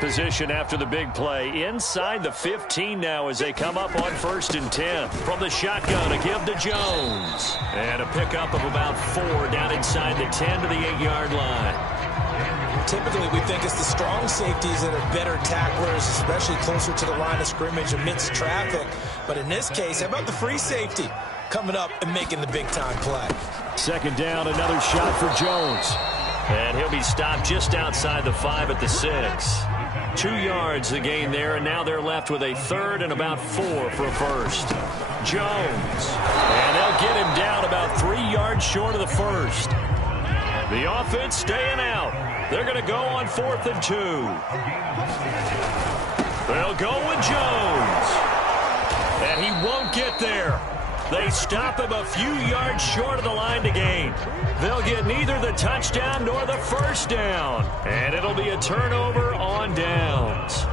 position after the big play. Inside the 15 now as they come up on 1st and 10. From the shotgun, a give to Jones. And a pickup of about 4 down inside the 10 to the 8-yard line. Typically, we think it's the strong safeties that are better tacklers, especially closer to the line of scrimmage amidst traffic. But in this case, how about the free safety coming up and making the big-time play? 2nd down, another shot for Jones. And he'll be stopped just outside the 5 at the 6. 2 yards the gain there, and now they're left with a 3rd and about 4 for a first. Jones. And they'll get him down about 3 yards short of the first. The offense staying out. They're going to go on 4th and 2. They'll go with Jones. And he won't get there. They stop him a few yards short of the line to gain. They'll get neither the touchdown nor the first down. And it'll be a turnover on downs.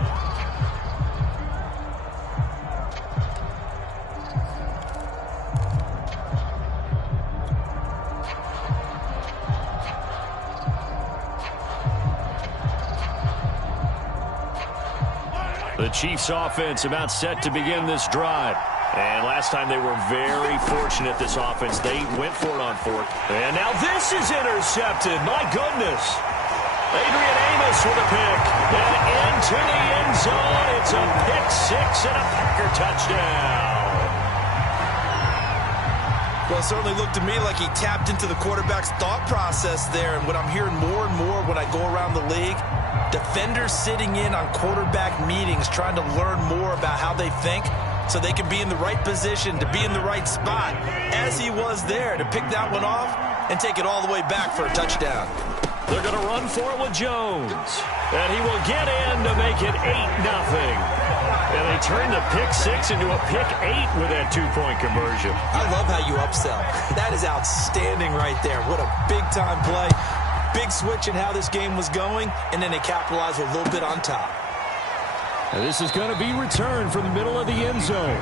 The Chiefs offense about set to begin this drive. And last time they were very fortunate, this offense. They went for it on 4th. And now this is intercepted. My goodness. Adrian Amos with a pick. And into the end zone. It's a pick 6 and a Packer touchdown. Well, it certainly looked to me like he tapped into the quarterback's thought process there. And what I'm hearing more and more when I go around the league, defenders sitting in on quarterback meetings trying to learn more about how they think so they can be in the right position, to be in the right spot, as he was there, to pick that one off and take it all the way back for a touchdown. They're going to run for it with Jones. And he will get in to make it 8-0. And they turn the pick 6 into a pick 8 with that 2-point conversion. I love how you upsell. That is outstanding right there. What a big-time play. Big switch in how this game was going, and then they capitalized a little bit on top. And this is going to be returned from the middle of the end zone.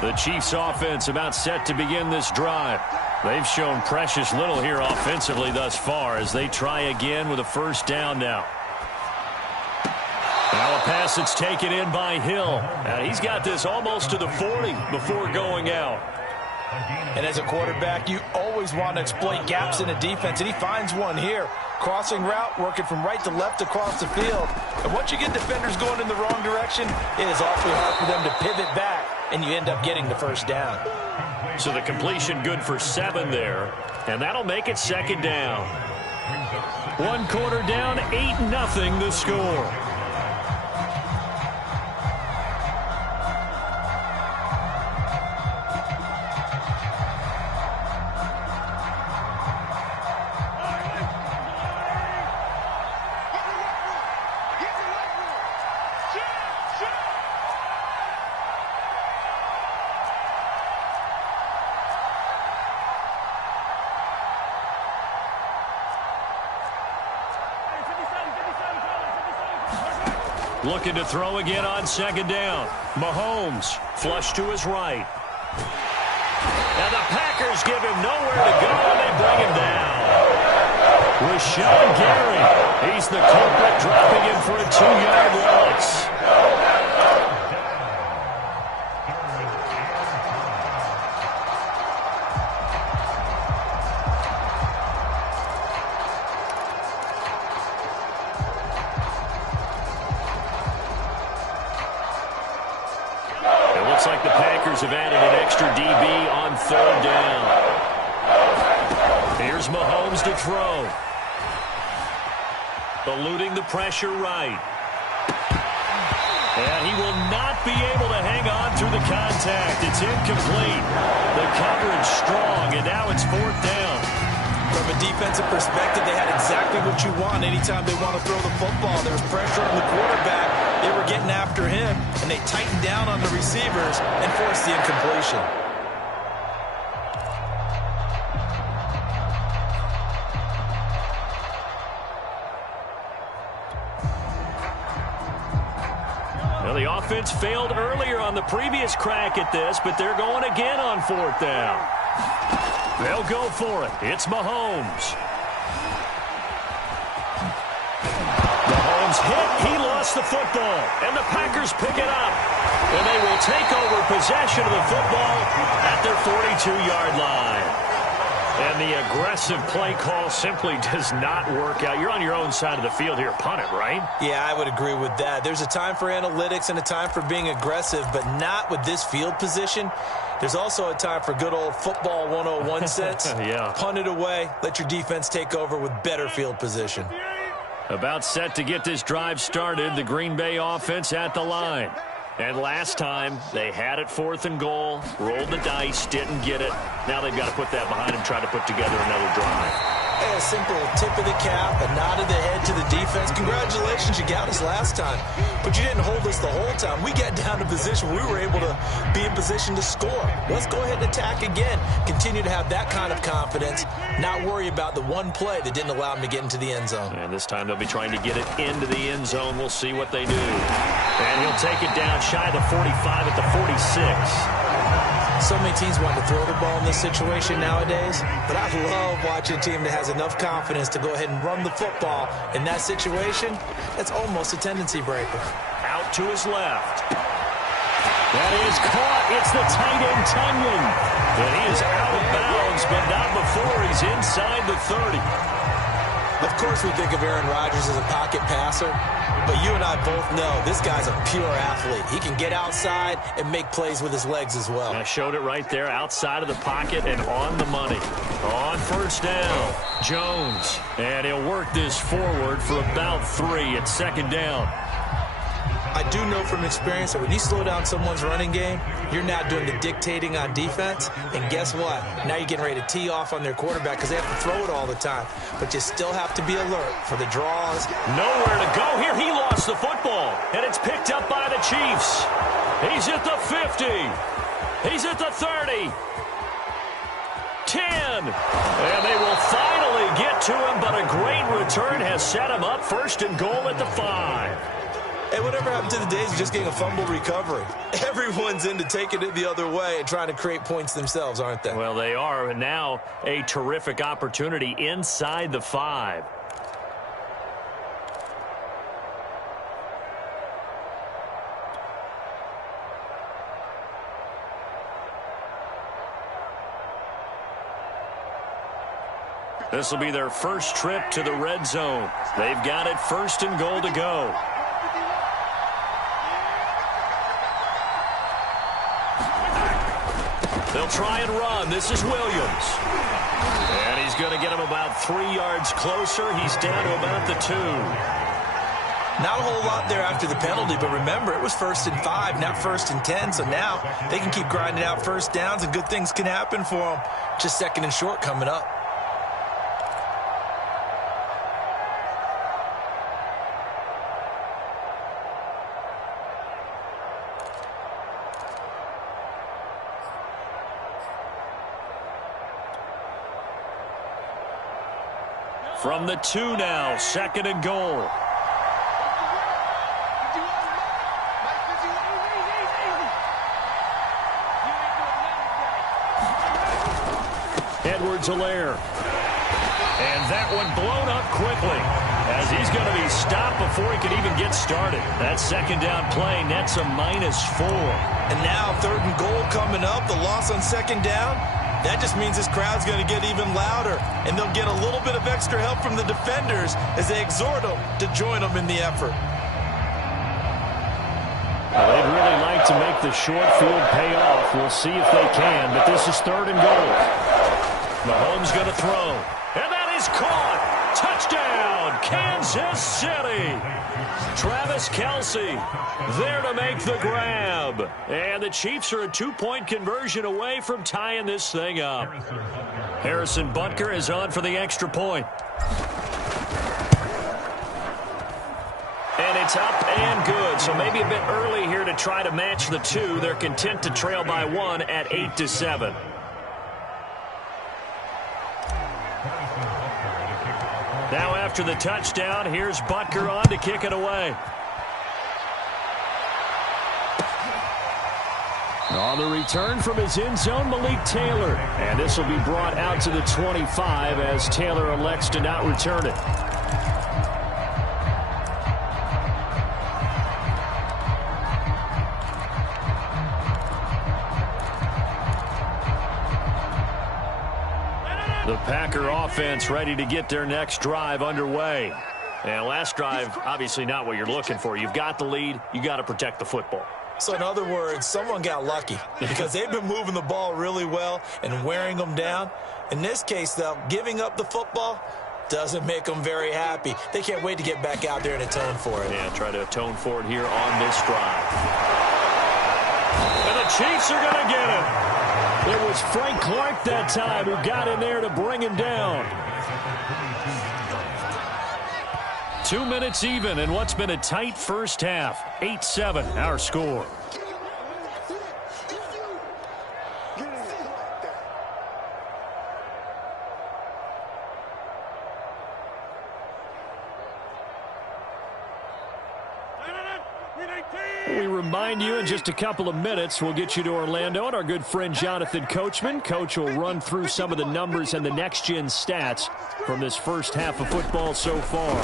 The Chiefs offense about set to begin this drive. They've shown precious little here offensively thus far as they try again with a first down now. Now a pass that's taken in by Hill. And he's got this almost to the 40 before going out. And as a quarterback, you always want to exploit gaps in a defense, and he finds one here. Crossing route, working from right to left across the field. And once you get defenders going in the wrong direction, it is awfully hard for them to pivot back, and you end up getting the first down. So the completion good for 7 there, and that'll make it 2nd down. 1 quarter down, 8-0 the score. Looking to throw again on 2nd down. Mahomes flush to his right. And the Packers give him nowhere to go, and they bring him down. Rashawn Gary, he's the culprit, dropping him for a 2-yard loss. Looks like the Packers have added an extra DB on 3rd down. Here's Mahomes to throw. Eluding the pressure right. And he will not be able to hang on through the contact. It's incomplete. The coverage strong, and now it's 4th down. From a defensive perspective, they had exactly what you want anytime they want to throw the football. There was pressure on the quarterback. They were getting after him, and they tightened down on the receivers and forced the incompletion. Well, the offense failed earlier on the previous crack at this, but they're going again on 4th down. They'll go for it. It's Mahomes. Mahomes hit. He lost the football, and the Packers pick it up. And they will take over possession of the football at their 42-yard line. And the aggressive play call simply does not work out. You're on your own side of the field here. Punt it, right? Yeah, I would agree with that. There's a time for analytics and a time for being aggressive, but not with this field position. There's also a time for good old football 101 sense. Yeah. Punt it away. Let your defense take over with better field position. About set to get this drive started, the Green Bay offense at the line. And last time, they had it 4th and goal, rolled the dice, didn't get it. Now they've got to put that behind them, try to put together another drive. Hey, a simple tip of the cap, a nod of the head to the defense. Congratulations, you got us last time. But you didn't hold us the whole time. We got down to position. We were able to be in position to score. Let's go ahead and attack again. Continue to have that kind of confidence. Not worry about the one play that didn't allow them to get into the end zone. And this time they'll be trying to get it into the end zone. We'll see what they do. And he'll take it down shy of the 45 at the 46. So many teams want to throw the ball in this situation nowadays, but I love watching a team that has enough confidence to go ahead and run the football. In that situation, that's almost a tendency breaker. Out to his left. That is caught. It's the tight end, Tunyon. And he is out of bounds, but not before he's inside the 30. Of course we think of Aaron Rodgers as a pocket passer, but you and I both know this guy's a pure athlete. He can get outside and make plays with his legs as well. I showed it right there, outside of the pocket and on the money. On 1st down, Jones. And he'll work this forward for about 3 at 2nd down. I do know from experience that when you slow down someone's running game, you're now doing the dictating on defense. And guess what? Now you're getting ready to tee off on their quarterback because they have to throw it all the time. But you still have to be alert for the draws. Nowhere to go here. He lost the football. And it's picked up by the Chiefs. He's at the 50. He's at the 30. 10. And they will finally get to him, but a great return has set him up 1st and goal at the 5. Hey, whatever happened to the days of just getting a fumble recovery? Everyone's into taking it the other way and trying to create points themselves, aren't they? Well, they are. And now a terrific opportunity inside the 5. This will be their first trip to the red zone. They've got it 1st and goal to go. They'll try and run. This is Williams. And he's going to get him about 3 yards closer. He's down to about the 2. Not a whole lot there after the penalty, but remember, it was 1st and 5, not 1st and 10. So now they can keep grinding out 1st downs, and good things can happen for them. Just 2nd and short coming up. From the 2 now, 2nd and goal. Edwards-Helaire. And that one blown up quickly as he's going to be stopped before he can even get started. That 2nd down play nets a -4. And now 3rd and goal coming up. The loss on 2nd down. That just means this crowd's going to get even louder, and they'll get a little bit of extra help from the defenders as they exhort them to join them in the effort. Well, they'd really like to make the short field pay off. We'll see if they can, but this is 3rd and goal. Mahomes going to throw, and that is caught. Touchdown, Kansas City. Travis Kelce there to make the grab. And the Chiefs are a 2-point conversion away from tying this thing up. Harrison Butker is on for the extra point. And it's up and good. So maybe a bit early here to try to match the 2. They're content to trail by 1 at 8-7. Now after the touchdown, here's Butker on to kick it away. On the return from his end zone, Malik Taylor. And this will be brought out to the 25 as Taylor elects to not return it. The Packer offense ready to get their next drive underway. And last drive, obviously not what you're looking for. You've got the lead. You got to protect the football. So in other words, someone got lucky because they've been moving the ball really well and wearing them down. In this case, though, giving up the football doesn't make them very happy. They can't wait to get back out there and atone for it. Yeah, try to atone for it here on this drive. And the Chiefs are going to get him. It was Frank Clark that time who got in there to bring him down. 2 minutes even in what's been a tight first half. 8-7, our score. We remind you in just a couple of minutes we'll get you to Orlando and our good friend Jonathan Coachman. Coach will run through some of the numbers and the next-gen stats from this first half of football so far.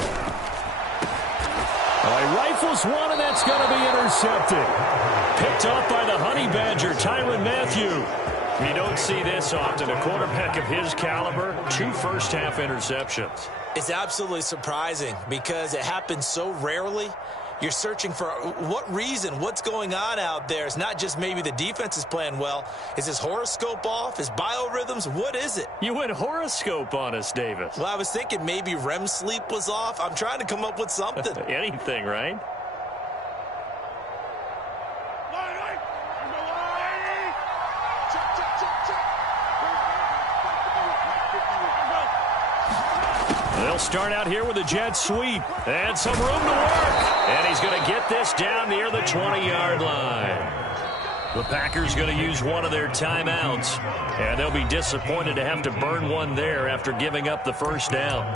He rifles one, and that's going to be intercepted. Picked off by the Honey Badger, Tyrann Mathieu. You don't see this often. A quarterback of his caliber, 2 first-half interceptions. It's absolutely surprising because it happens so rarely. You're searching for what reason, what's going on out there. It's not just maybe the defense is playing well. Is his horoscope off? His biorhythms? What is it? You went horoscope on us, Davis. Well, I was thinking maybe REM sleep was off. I'm trying to come up with something. Anything, right? They'll start out here with a jet sweep and some room to work. And he's going to get this down near the 20-yard line. The Packers going to use one of their timeouts. And they'll be disappointed to have to burn one there after giving up the first down.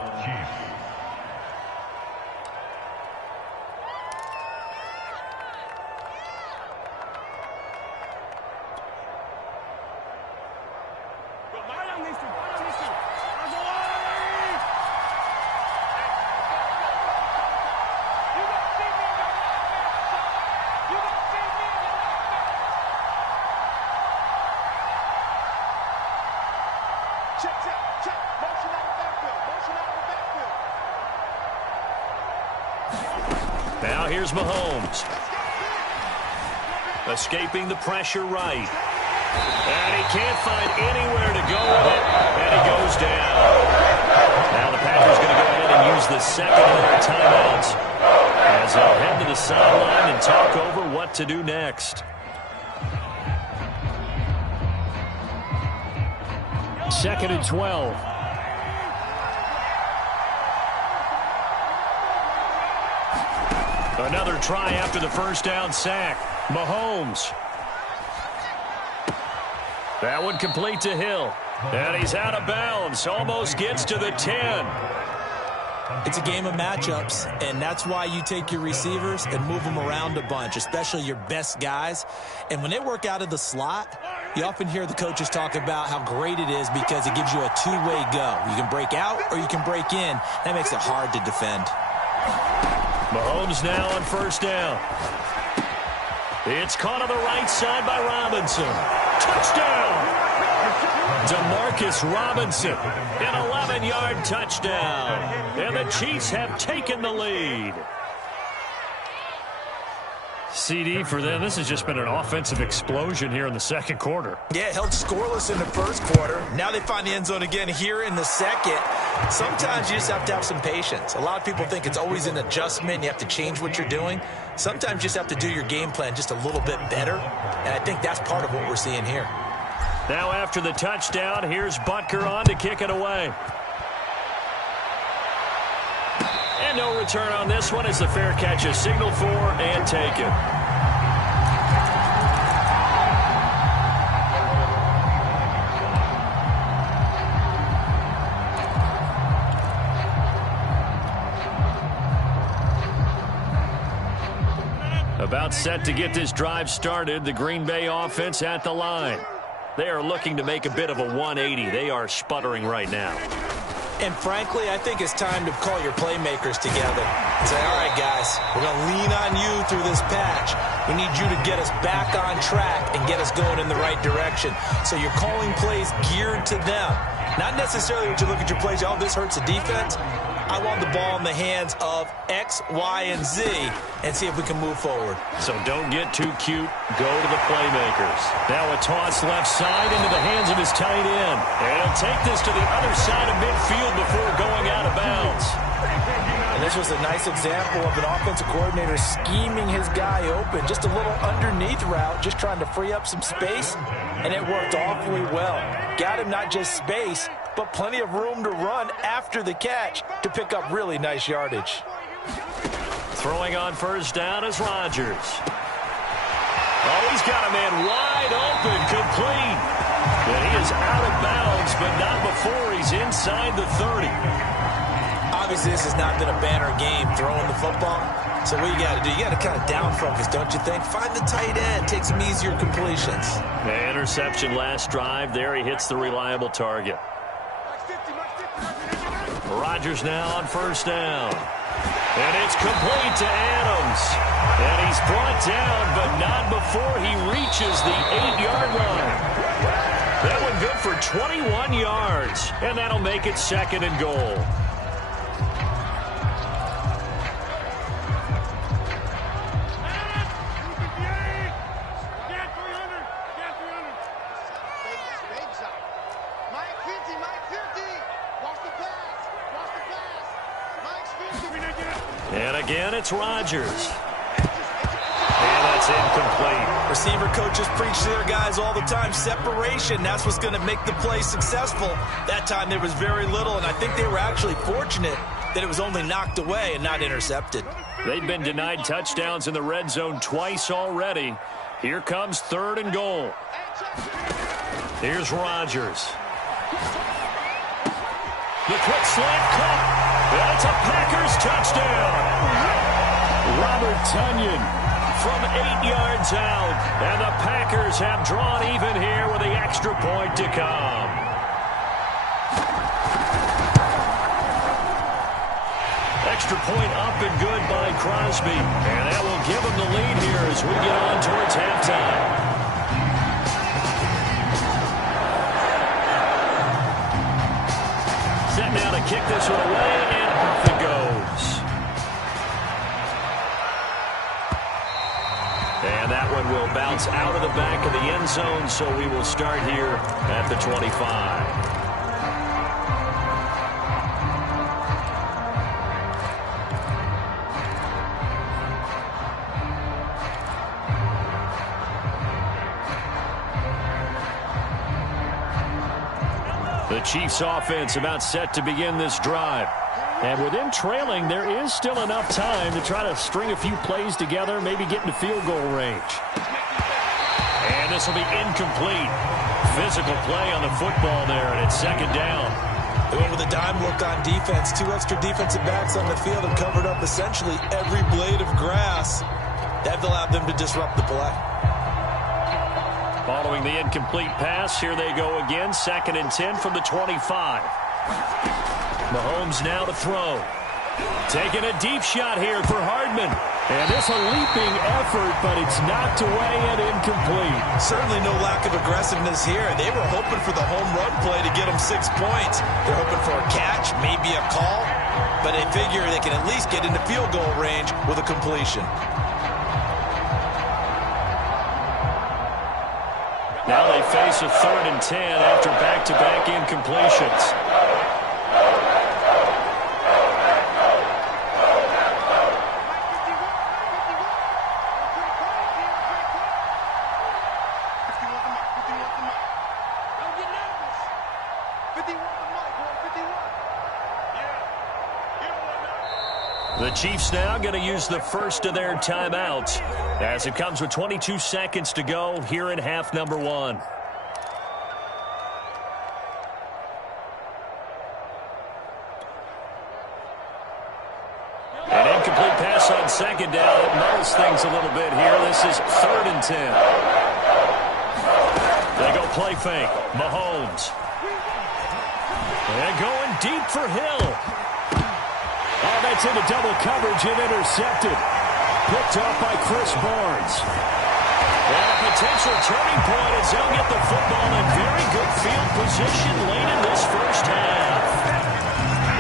Now here's Mahomes. Escaping the pressure right. And he can't find anywhere to go with it. And he goes down. Now the Packers going to go ahead and use the second of their timeouts as they'll head to the sideline and talk over what to do next. Second and 12. Another try after the first down sack. Mahomes. That one complete to Hill. And he's out of bounds. Almost gets to the 10. It's a game of matchups, and that's why you take your receivers and move them around a bunch, especially your best guys. And when they work out of the slot, you often hear the coaches talk about how great it is because it gives you a two-way go. You can break out or you can break in. That makes it hard to defend. Mahomes now on first down. It's caught on the right side by Robinson. Touchdown! Demarcus Robinson, an 11-yard touchdown. And the Chiefs have taken the lead. CD for them, this has just been an offensive explosion here in the second quarter. Yeah, held scoreless in the first quarter. Now they find the end zone again here in the second. Sometimes you just have to have some patience. A lot of people think it's always an adjustment. You have to change what you're doing. Sometimes you just have to do your game plan just a little bit better. And I think that's part of what we're seeing here. Now after the touchdown, here's Butker on to kick it away. And no return on this one as the fair catch is signaled for and taken. About set to get this drive started. The Green Bay offense at the line. They are looking to make a bit of a 180. They are sputtering right now. And frankly, I think it's time to call your playmakers together and say, all right, guys, we're going to lean on you through this patch. We need you to get us back on track and get us going in the right direction. So you're calling plays geared to them. Not necessarily when you look at your plays, oh, this hurts the defense. I want the ball in the hands of X, Y, and Z and see if we can move forward. So don't get too cute. Go to the playmakers. Now a toss left side into the hands of his tight end. And he'll take this to the other side of midfield before going out of bounds. And this was a nice example of an offensive coordinator scheming his guy open. Just a little underneath route, just trying to free up some space. And it worked awfully well. Got him not just space, but plenty of room to run after the catch to pick up really nice yardage. Throwing on first down is Rodgers. Oh, he's got a man wide open, complete. And he is out of bounds, but not before he's inside the 30. Obviously, this has not been a banner game throwing the football. So what you got to do, you got to kind of down focus, don't you think? Find the tight end, take some easier completions. The interception last drive. There he hits the reliable target. Rodgers now on first down. And it's complete to Adams. And he's brought down, but not before he reaches the 8-yard line. That one good for 21 yards. And that'll make it 2nd and goal. And again, it's Rodgers. And that's incomplete. Receiver coaches preach to their guys all the time. Separation, that's what's going to make the play successful. That time there was very little, and I think they were actually fortunate that it was only knocked away and not intercepted. They've been denied touchdowns in the red zone twice already. Here comes 3rd and goal. Here's Rodgers. The quick slant caught. That's a Packers touchdown. Robert Tonyan from 8 yards out. And the Packers have drawn even here with the extra point to come. Extra point up and good by Crosby. And that will give them the lead here as we get on towards halftime. Set now to kick this one away, and off it goes. And that one will bounce out of the back of the end zone, so we will start here at the 25. The Chiefs offense about set to begin this drive. And with them trailing, there is still enough time to try to string a few plays together, maybe get into field goal range. And this will be incomplete. Physical play on the football there, and it's 2nd down. They went with a dime look on defense. 2 extra defensive backs on the field and covered up essentially every blade of grass. That allowed them to disrupt the play. Following the incomplete pass, here they go again. 2nd and 10 from the 25. Mahomes now to throw. Taking a deep shot here for Hardman. And it's a leaping effort, but it's knocked away and incomplete. Certainly no lack of aggressiveness here. They were hoping for the home run play to get them 6 points. They're hoping for a catch, maybe a call, but they figure they can at least get into field goal range with a completion. Now they face a 3rd and 10 after back-to-back incompletions. The Chiefs now going to use the first of their timeouts as it comes with 22 seconds to go here in half number 1. An incomplete pass on 2nd down. It mulls things a little bit here. This is 3rd and 10. They go play fake. Mahomes. And going deep for Hill. Oh, that's into double coverage and intercepted. Picked off by Chris Barnes. And a potential turning point as they'll get the football in very good field position late in this first half.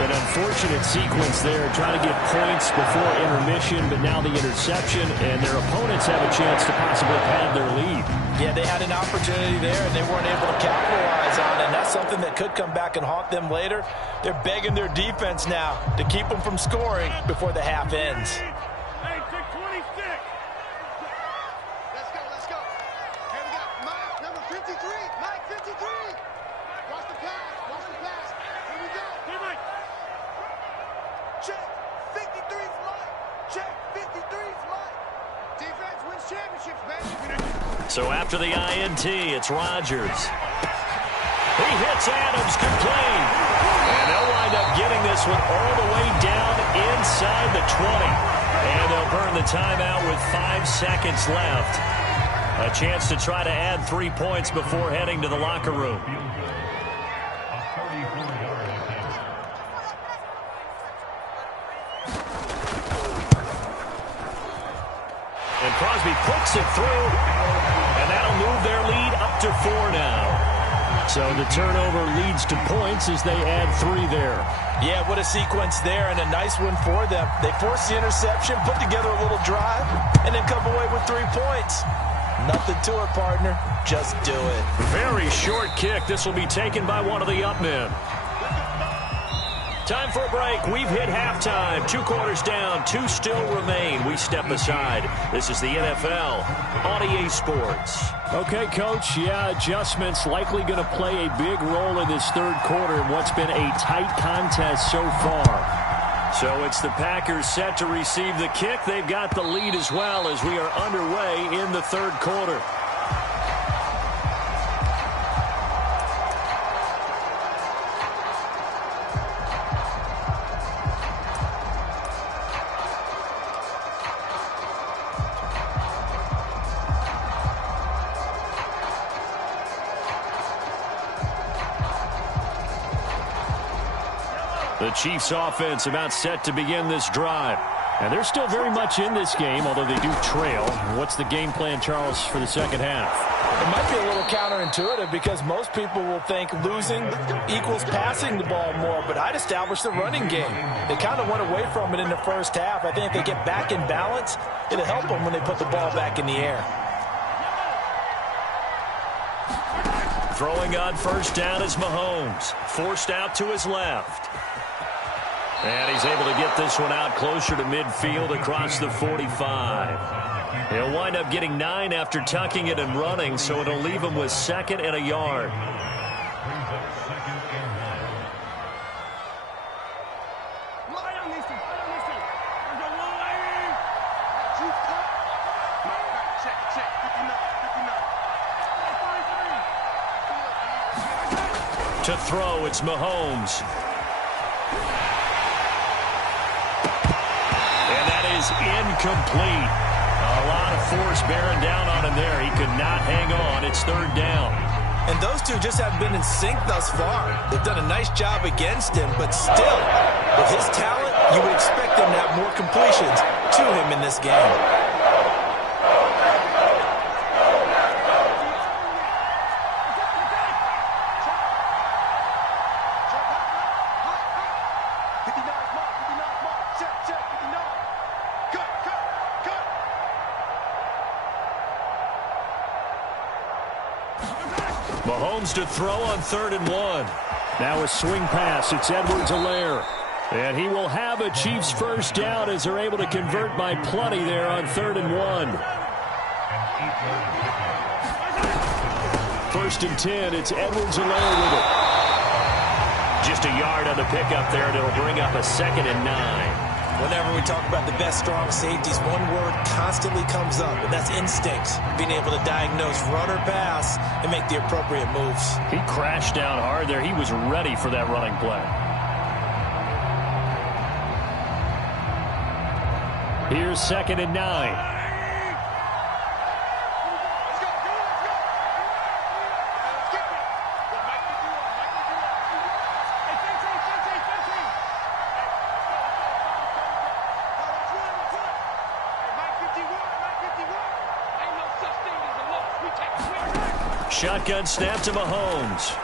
An unfortunate sequence there, trying to get points before intermission, but now the interception, and their opponents have a chance to possibly pad their lead. Yeah, they had an opportunity there, and they weren't able to capitalize on it, and that's something that could come back and haunt them later. They're begging their defense now to keep them from scoring before the half ends. So after the INT, it's Rodgers. He hits Adams complete. And they'll wind up getting this one all the way down inside the 20. And they'll burn the timeout with 5 seconds left. A chance to try to add 3 points before heading to the locker room. And Crosby puts it through, and that'll move their lead up to 4 now. So the turnover leads to points as they add 3 there. Yeah, what a sequence there, and a nice one for them. They force the interception, put together a little drive, and then come away with 3 points. Nothing to it, partner. Just do it. Very short kick. This will be taken by one of the up men. Time for a break. We've hit halftime. 2 quarters down. 2 still remain. We step aside. This is the NFL on EA Sports. Okay, Coach. Yeah, adjustments likely going to play a big role in this third quarter in what's been a tight contest so far. So it's the Packers set to receive the kick. They've got the lead as well as we are underway in the third quarter. The Chiefs offense about set to begin this drive. And they're still very much in this game, although they do trail. What's the game plan, Charles, for the second half? It might be a little counterintuitive because most people will think losing equals passing the ball more, but I'd establish the running game. They kind of went away from it in the first half. I think if they get back in balance, it'll help them when they put the ball back in the air. Throwing on first down is Mahomes. Forced out to his left. And he's able to get this one out closer to midfield across the 45. He'll wind up getting 9 after tucking it and running, so it'll leave him with 2nd and a yard. To throw, it's Mahomes. Incomplete. A lot of force bearing down on him there. He could not hang on. It's 3rd down. And those two just haven't been in sync thus far. They've done a nice job against him, but still, with his talent, you would expect them to have more completions to him in this game. Mahomes to throw on 3rd and 1. Now a swing pass. It's Edwards-Helaire. And he will have a Chiefs first down as they're able to convert by plenty there on 3rd and 1. 1st and 10. It's Edwards-Helaire with it. Just a yard on the pickup there, and it'll bring up a 2nd and 9. Whenever we talk about the best strong safeties, one word constantly comes up, and that's instinct. Being able to diagnose run or pass and make the appropriate moves. He crashed down hard there. He was ready for that running play. Here's 2nd and 9. Shotgun snap to Mahomes.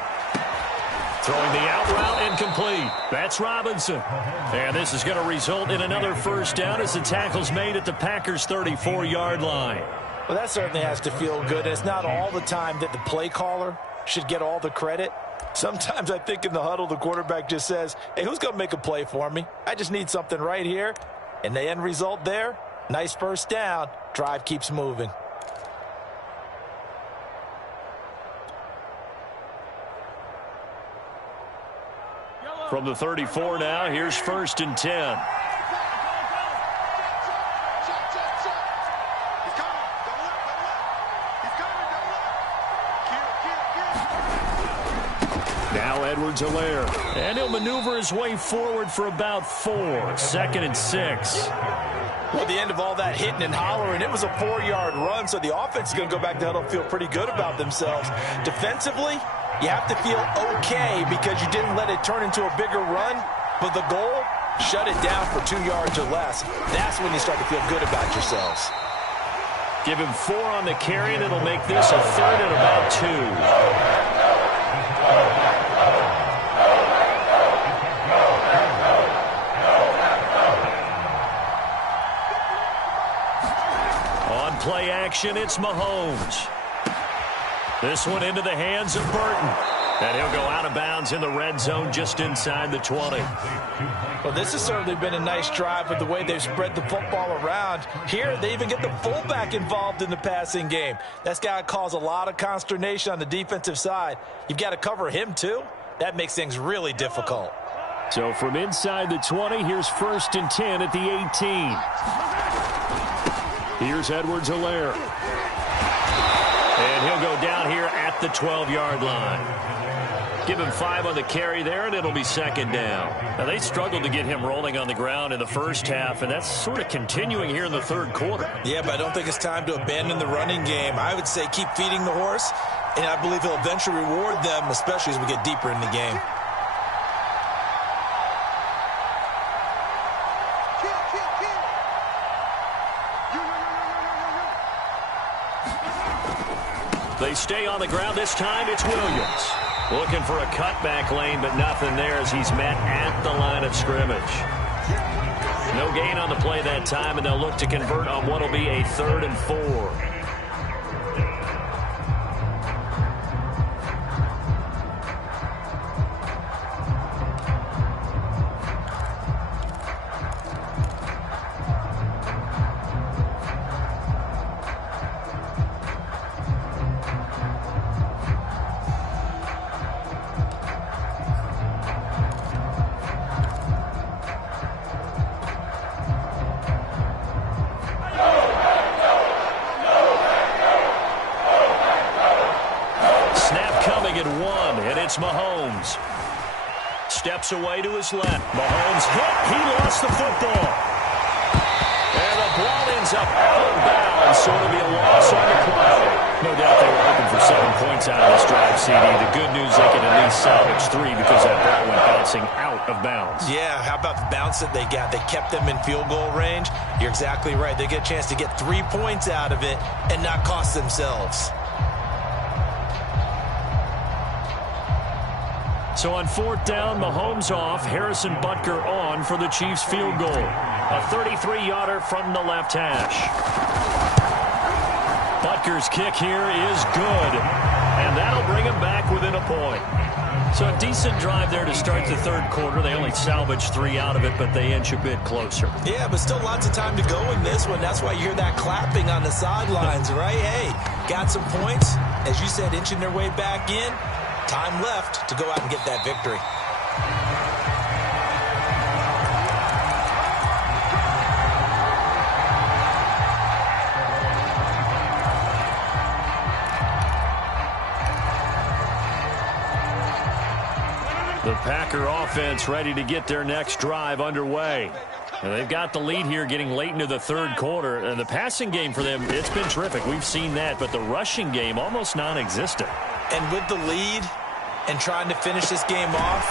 Throwing the out route incomplete. That's Robinson. And this is going to result in another first down as the tackle's made at the Packers' 34-yard line. Well, that certainly has to feel good. It's not all the time that the play caller should get all the credit. Sometimes I think in the huddle, the quarterback just says, hey, who's going to make a play for me? I just need something right here. And the end result there, nice first down. Drive keeps moving. From the 34 now, here's 1st and 10. Now Edwards-Helaire. And he'll maneuver his way forward for about 4. 2nd and 6. Well, the end of all that hitting and hollering, it was a 4-yard run, so the offense is going to go back to huddle and feel pretty good about themselves. Defensively, you have to feel okay because you didn't let it turn into a bigger run, but the goal, shut it down for 2 yards or less. That's when you start to feel good about yourselves. Give him 4 on the carry, and it'll make this a 3rd and about 2. Play action, it's Mahomes. This one into the hands of Burton. And he'll go out of bounds in the red zone just inside the 20. Well, this has certainly been a nice drive with the way they've spread the football around. Here, they even get the fullback involved in the passing game. That's got to cause a lot of consternation on the defensive side. You've got to cover him, too. That makes things really difficult. So from inside the 20, here's 1st and 10 at the 18. Here's Edwards-Helaire. And he'll go down here at the 12-yard line. Give him 5 on the carry there, and it'll be 2nd down. Now, they struggled to get him rolling on the ground in the first half, and that's sort of continuing here in the 3rd quarter. Yeah, but I don't think it's time to abandon the running game. I would say keep feeding the horse, and I believe he'll eventually reward them, especially as we get deeper in the game. They stay on the ground. This time it's Williams. Looking for a cutback lane, but nothing there as he's met at the line of scrimmage. No gain on the play that time, and they'll look to convert on what will be a 3rd and 4. It's Mahomes. Steps away to his left. Mahomes hit. He lost the football. And the ball ends up out of bounds, so it'll be a loss on the play. No doubt they were hoping for 7 points out of this drive, CD. The good news, they can at least salvage 3 because that ball went bouncing out of bounds. Yeah, how about the bounce that they got? They kept them in field goal range. You're exactly right. They get a chance to get 3 points out of it and not cost themselves. So on 4th down, Mahomes off, Harrison Butker on for the Chiefs field goal. A 33-yarder from the left hash. Butker's kick here is good, and that'll bring him back within a point. So a decent drive there to start the 3rd quarter. They only salvaged 3 out of it, but they inch a bit closer. Yeah, but still lots of time to go in this one. That's why you hear that clapping on the sidelines, right? Hey, got some points. As you said, inching their way back in. Time left to go out and get that victory. The Packer offense ready to get their next drive underway. And they've got the lead here getting late into the 3rd quarter. And the passing game for them, it's been terrific. We've seen that. But the rushing game almost non-existent. And with the lead and trying to finish this game off,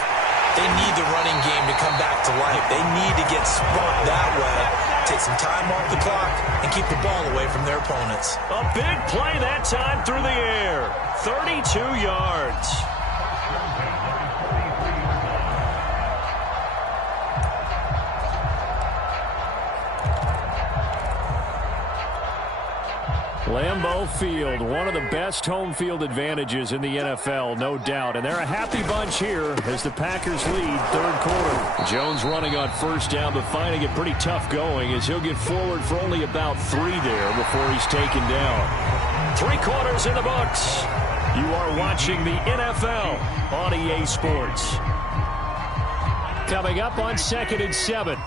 they need the running game to come back to life. They need to get sparked that way take some time off the clock and keep the ball away from their opponents. A big play that time through the air. 32 yards. Lambeau Field, one of the best home field advantages in the NFL, no doubt. And they're a happy bunch here as the Packers lead third quarter. Jones running on first down, but finding it pretty tough going as he'll get forward for only about 3 there before he's taken down. 3 quarters in the books. You are watching the NFL on EA Sports. Coming up on 2nd and 7.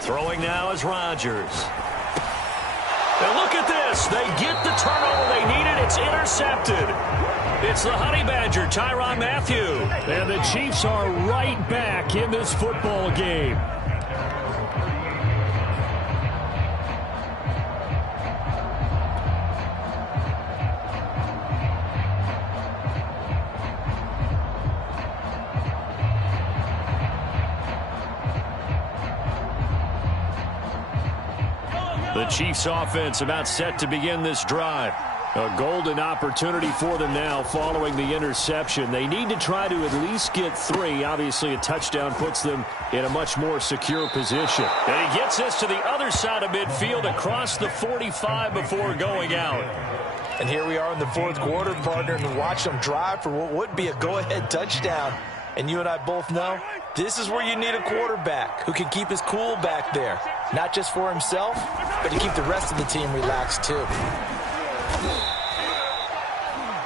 Throwing now is Rodgers. And look at this. They get the turnover they needed. It's intercepted. It's the Honey Badger, Tyrann Mathieu. And the Chiefs are right back in this football game. The Chiefs offense about set to begin this drive. A golden opportunity for them now following the interception. They need to try to at least get 3. Obviously, a touchdown puts them in a much more secure position. And he gets this to the other side of midfield across the 45 before going out. And here we are in the fourth quarter, partner, and watch them drive for what would be a go-ahead touchdown. And you and I both know this is where you need a quarterback who can keep his cool back there. Not just for himself, but to keep the rest of the team relaxed too.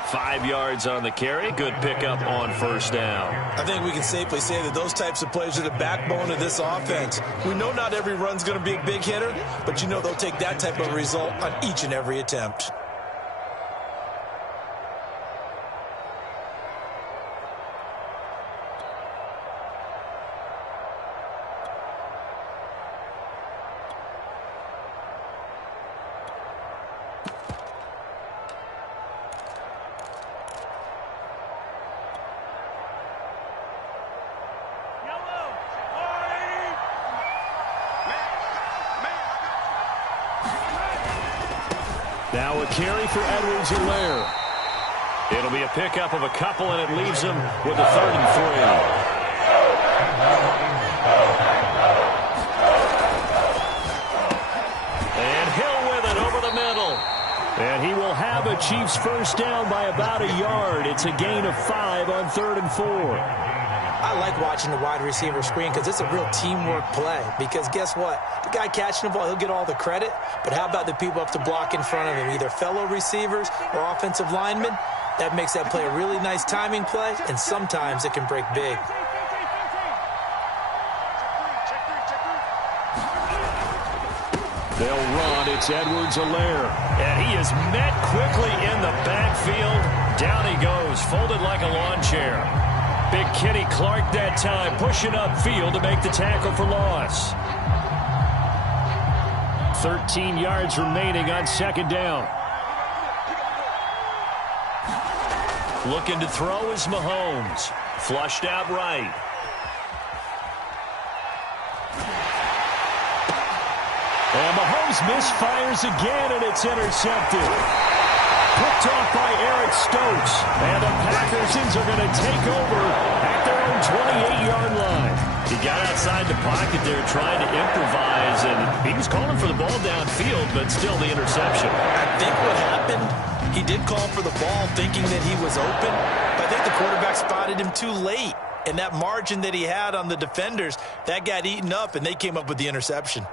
5 yards on the carry. Good pickup on first down. I think we can safely say that those types of plays are the backbone of this offense. We know not every run's going to be a big hitter, but you know they'll take that type of result on each and every attempt. Now a carry for Edwards-Helaire. It'll be a pickup of a couple, and it leaves him with a 3rd and 3. And Hill with it over the middle. And he will have a Chiefs first down by about a yard. It's a gain of 5 on 3rd and 4. I like watching the wide receiver screen because it's a real teamwork play. Because guess what? The guy catching the ball, he'll get all the credit. But how about the people up to block in front of him, either fellow receivers or offensive linemen? That makes that play a really nice timing play, and sometimes it can break big. They'll run. It's Edwards-Helaire. And he is met quickly in the backfield. Down he goes, folded like a lawn chair. Big Kenny Clark that time, pushing upfield to make the tackle for loss. 13 yards remaining on 2nd down. Looking to throw is Mahomes. Flushed out right. And Mahomes misfires again, and it's intercepted. Picked off by Eric Stokes. And the Packers are going to take over at their own 28-yard line. He got outside the pocket there trying to improvise, and he was calling for the ball downfield, but still the interception. I think what happened, he did call for the ball thinking that he was open, but I think the quarterback spotted him too late. And that margin that he had on the defenders, that got eaten up, and they came up with the interception.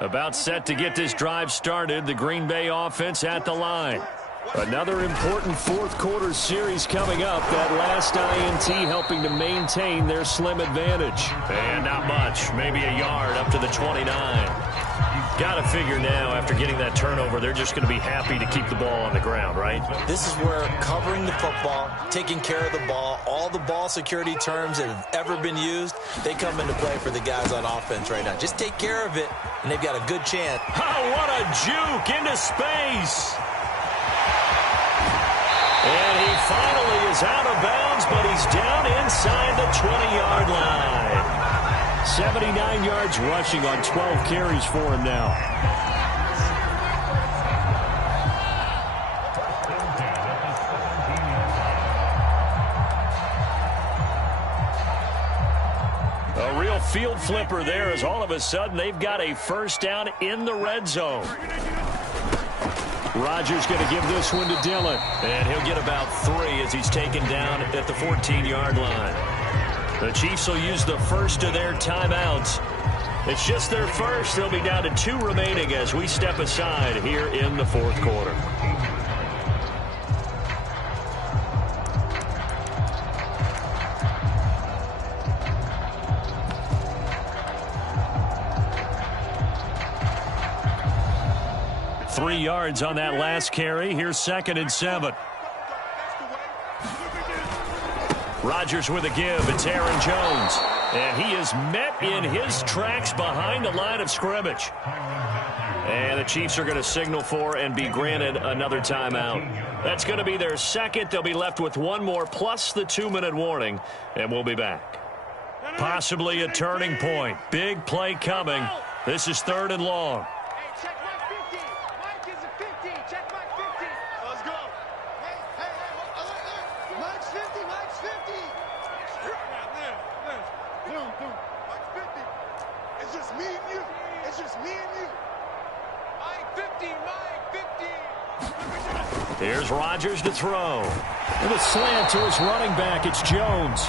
About set to get this drive started, the Green Bay offense at the line. Another important fourth quarter series coming up. That last INT helping to maintain their slim advantage. And not much, maybe a yard up to the 29. Got to figure now, after getting that turnover, they're just going to be happy to keep the ball on the ground, right? This is where covering the football, taking care of the ball, all the ball security terms that have ever been used, they come into play for the guys on offense right now. Just take care of it, and they've got a good chance. Oh, what a juke into space. And he finally is out of bounds, but he's down inside the 20-yard line. 79 yards rushing on 12 carries for him now. A real field flipper there, as all of a sudden they've got a first down in the red zone. Rodgers going to give this one to Dillon. And he'll get about 3 as he's taken down at the 14-yard line. The Chiefs will use the first of their timeouts. It's just their first. They'll be down to 2 remaining as we step aside here in the fourth quarter. Three yards on that last carry. Here's 2nd and 7. Rodgers with a give. It's Aaron Jones. And he is met in his tracks behind the line of scrimmage. And the Chiefs are going to signal for and be granted another timeout. That's going to be their second. They'll be left with one more plus the 2-minute warning. And we'll be back. Possibly a turning point. Big play coming. This is 3rd and long. Here's Rodgers to throw. With a slant to his running back, it's Jones.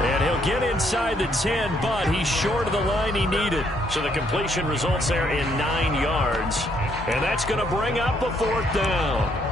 And he'll get inside the 10, but he's short of the line he needed. So the completion results there in 9 yards. And that's going to bring up a 4th down.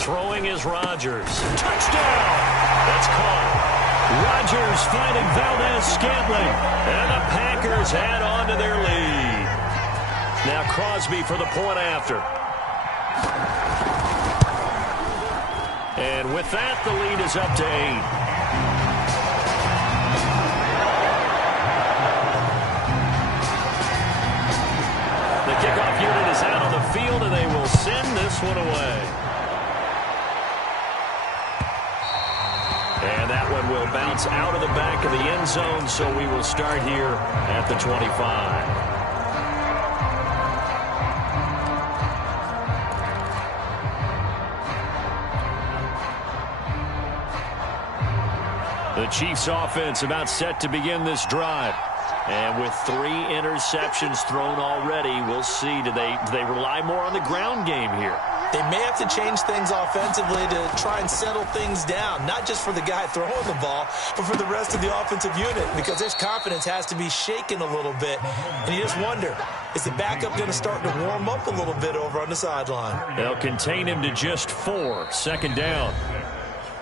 Throwing is Rodgers. Touchdown! That's caught. Rodgers finding Valdez-Scantling. And the Packers add on to their lead. Now Crosby for the point after. And with that, the lead is up to 8. The kickoff unit is out on the field, and they will send this one away. And that one will bounce out of the back of the end zone, so we will start here at the 25. The Chiefs offense about set to begin this drive. And with 3 interceptions thrown already, we'll see. Do they rely more on the ground game here? They may have to change things offensively to try and settle things down, not just for the guy throwing the ball, but for the rest of the offensive unit, because their confidence has to be shaken a little bit. And you just wonder, is the backup going to start to warm up a little bit over on the sideline? They'll contain him to just 4. 2nd down.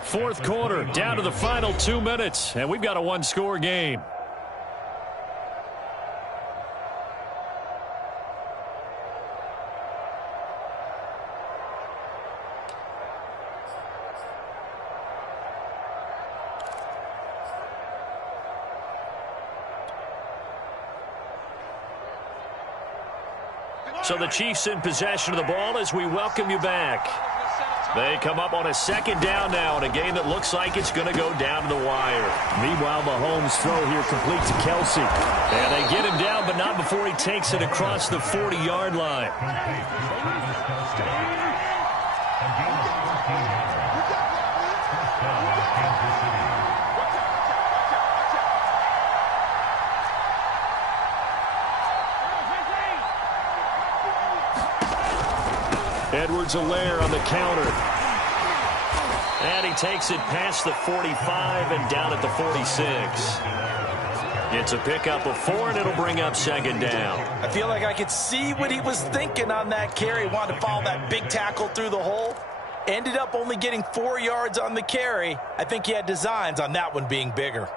Fourth quarter, down to the final 2 minutes, and we've got a one-score game. So the Chiefs in possession of the ball as we welcome you back. They come up on a 2nd down now in a game that looks like it's going to go down to the wire. Meanwhile, Mahomes' throw here complete to Kelsey. And they get him down, but not before he takes it across the 40-yard line. Edwards-Helaire on the counter. And he takes it past the 45 and down at the 46. It's a pickup of 4, and it'll bring up second down. I feel like I could see what he was thinking on that carry. Wanted to follow that big tackle through the hole. Ended up only getting 4 yards on the carry. I think he had designs on that one being bigger.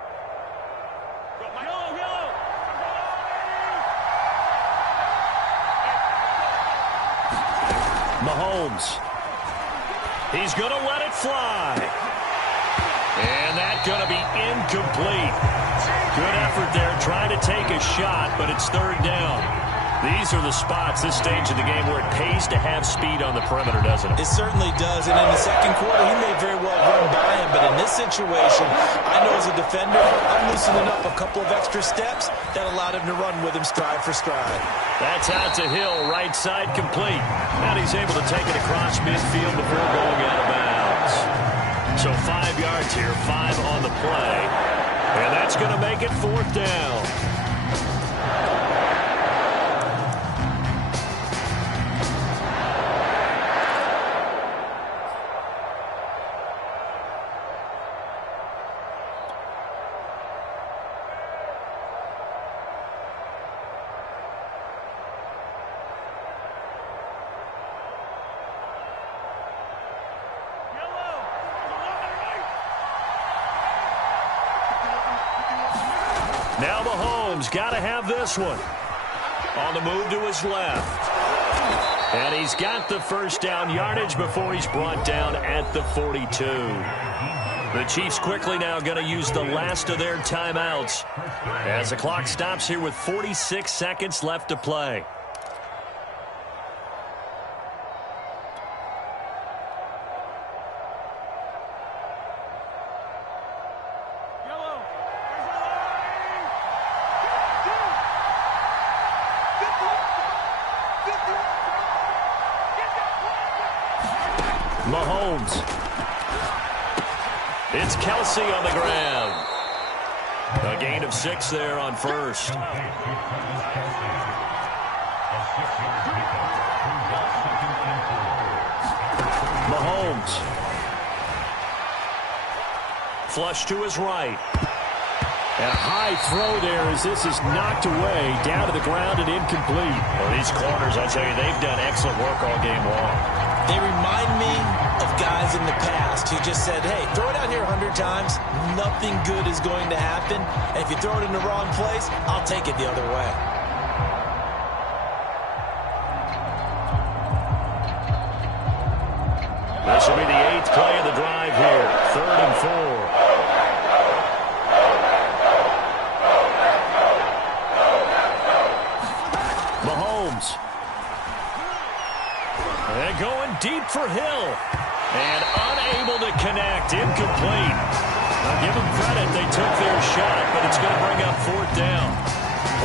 Mahomes. He's going to let it fly. And that's going to be incomplete. Good effort there trying to take a shot, but it's third down. These are the spots, this stage of the game, where it pays to have speed on the perimeter, doesn't it? It certainly does, and in the second quarter, he may very well run by him, but in this situation, I know as a defender, I'm loosening up a couple of extra steps that allowed him to run with him stride for stride. That's out to Hill, right side complete. And he's able to take it across midfield before going out of bounds. So 5 yards here, 5 on the play, and that's going to make it fourth down. Now Mahomes got to have this one. On the move to his left. And he's got the first down yardage before he's brought down at the 42. The Chiefs quickly now going to use the last of their timeouts as the clock stops here with 46 seconds left to play. Mahomes. It's Kelsey on the ground. A gain of 6 there on first. Mahomes. Flush to his right. And a high throw there as this is knocked away down to the ground and incomplete. Well, these corners, I tell you, they've done excellent work all game long. They remind me of guys in the past who just said, hey, throw it out here 100 times, nothing good is going to happen. And if you throw it in the wrong place, I'll take it the other way. This will be the 8th play of the drive here. 3rd and 4. Mahomes. And going deep for Hill. And unable to connect. Incomplete. Now give them credit. They took their shot, but it's going to bring up 4th down.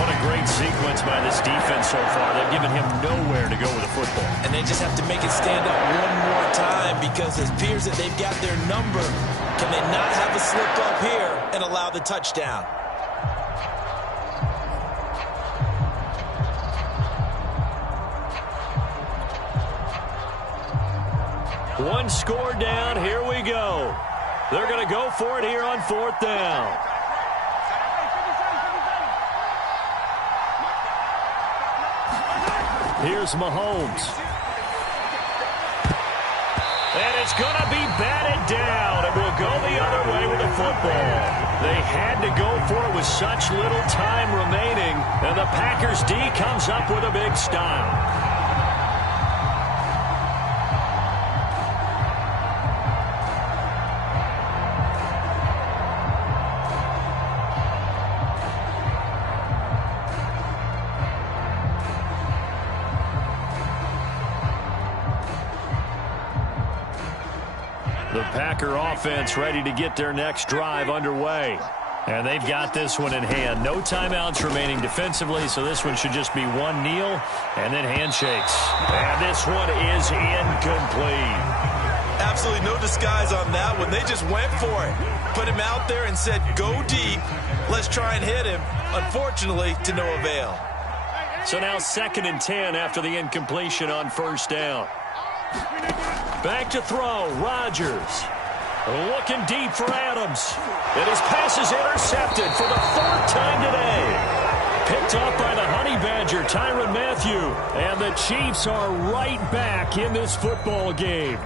What a great sequence by this defense so far. They've given him nowhere to go with the football. And they just have to make it stand up one more time because it appears that they've got their number. Can they not have a slip up here and allow the touchdown? One score down. Here we go. They're going to go for it here on 4th down. Here's Mahomes. And it's going to be batted down. It will go the other way with the football. They had to go for it with such little time remaining. And the Packers D comes up with a big stop. The Packer offense ready to get their next drive underway. And they've got this one in hand. No timeouts remaining defensively, so this one should just be one kneel and then handshakes. And this one is incomplete. Absolutely no disguise on that one. They just went for it. Put him out there and said, go deep. Let's try and hit him. Unfortunately, to no avail. So now 2nd and 10 after the incompletion on 1st down. Back to throw, Rodgers. Looking deep for Adams. And his pass is intercepted for the 4th time today. Picked up by the Honey Badger, Tyrann Mathieu. And the Chiefs are right back in this football game.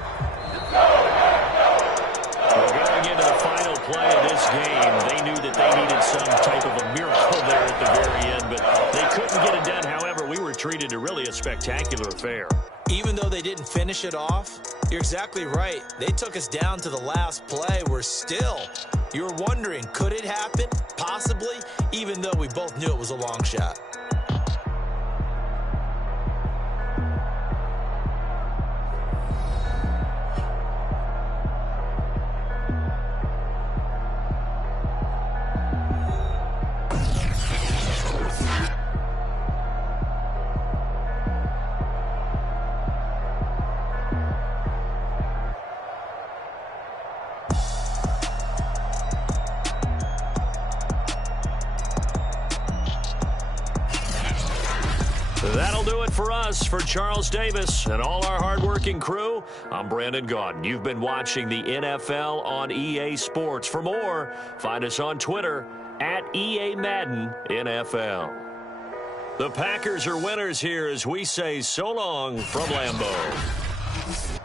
Going into the final play of this game, they knew that they needed some type of a miracle there at the very end, but they couldn't get it done. However, we were treated to really a spectacular affair. Even though they didn't finish it off, you're exactly right. They took us down to the last play. We're still, you were wondering, could it happen? Possibly, even though we both knew it was a long shot. That'll do it for us. For Charles Davis and all our hardworking crew, I'm Brandon Gaudin. You've been watching the NFL on EA Sports. For more, find us on Twitter at EA Madden NFL. The Packers are winners here as we say so long from Lambeau.